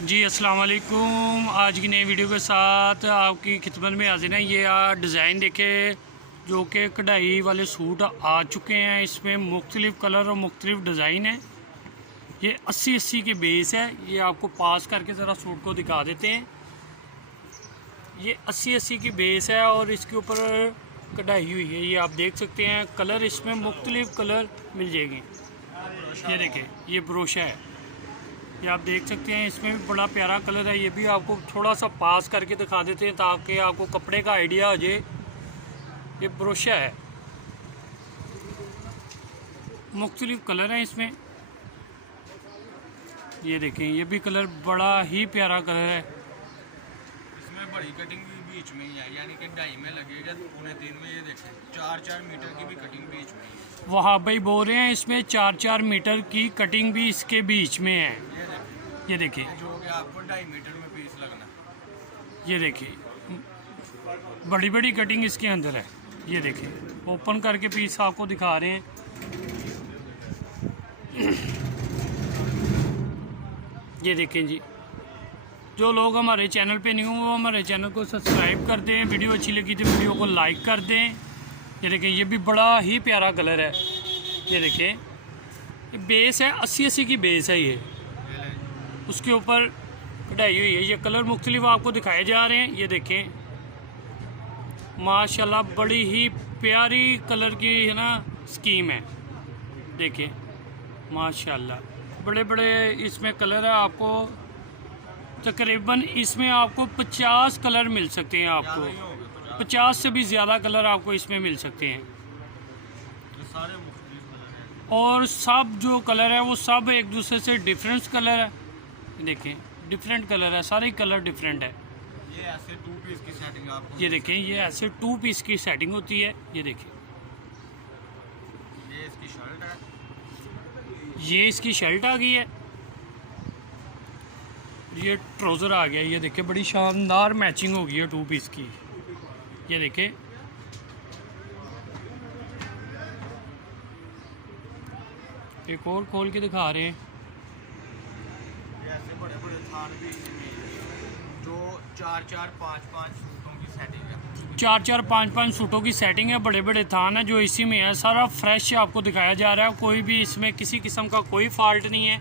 जी अस्सलाम वालेकुम। आज की नई वीडियो के साथ आपकी खिदमत में हाजिर है। ये डिज़ाइन देखे जो कि कढ़ाई वाले सूट आ चुके हैं। इसमें मुख्तलिफ़ कलर और मुख्तलिफ़ डिज़ाइन है। ये 80-80 के बेस है। ये आपको पास करके ज़रा सूट को दिखा देते हैं। ये 80-80 की बेस है और इसके ऊपर कढ़ाई हुई है। ये आप देख सकते हैं। कलर इसमें मुख्तलिफ़ कलर मिल जाएंगे। ये देखें, ये ब्रोशा है। ये आप देख सकते हैं। इसमें भी बड़ा प्यारा कलर है। ये भी आपको थोड़ा सा पास करके दिखा देते हैं ताकि आपको कपड़े का आइडिया हो जाए। ये ब्रोशा है, मुख्तलिफ कलर हैं इसमें। ये देखें, ये भी कलर बड़ा ही प्यारा कलर है। इसमें बड़ी कटिंग भी बीच में ही है, यानी कि 2.5 में लगेगा, 2.25 में। ये देखें 4-4 मीटर की भी कटिंग बीच में है। वहाँ भाई बोल रहे हैं इसमें 4-4 मीटर की कटिंग भी इसके बीच में है। ये देखिए, जो कि आपको 2.5 मीटर में पीस लगना। ये देखिए, बड़ी बड़ी कटिंग इसके अंदर है। ये देखिए, ओपन करके पीस आपको दिखा रहे हैं। ये देखें जी, जो लोग हमारे चैनल पे नहीं हों वो हमारे चैनल को सब्सक्राइब कर दें। वीडियो अच्छी लगी तो वीडियो को लाइक कर दें। ये देखें, ये भी बड़ा ही प्यारा कलर है। ये देखें, ये बेस है, 80-80 की बेस है। ये उसके ऊपर कढ़ाई हुई है। ये कलर मुख्तलिफ आपको दिखाए जा रहे हैं। ये देखें, माशाल्लाह बड़ी ही प्यारी कलर की है ना स्कीम है। देखें माशाल्लाह, बड़े बड़े इसमें कलर है। आपको तकरीबन इसमें आपको 50 कलर मिल सकते हैं। आपको 50 से भी ज़्यादा कलर आपको इसमें मिल सकते हैं। सारे मुख्तलिफ कलर हैं और सब जो कलर है वो सब एक दूसरे से डिफरेंट कलर है। देखें, डिफरेंट कलर है, सारे कलर डिफरेंट है। ये ऐसे 2 पीस की सेटिंग आपको। ये देखें, ये ऐसे 2 पीस की सेटिंग होती है। ये देखें, ये इसकी शर्ट है, ये इसकी शर्ट आ गई है। ये ट्राउज़र आ गया। ये देखें, बड़ी शानदार मैचिंग हो गई है 2 पीस की। ये देखें, एक और खोल के दिखा रहे हैं। ये ऐसे बड़े बड़े थान भी इसमें जो 4-4, 5-5 सूटों की सेटिंग है। 4-4, 5-5 सूटों की सेटिंग है। बड़े बड़े थान है जो इसी में है। सारा फ्रेश आपको दिखाया जा रहा है। कोई भी इसमें किसी किस्म का कोई फॉल्ट नहीं है।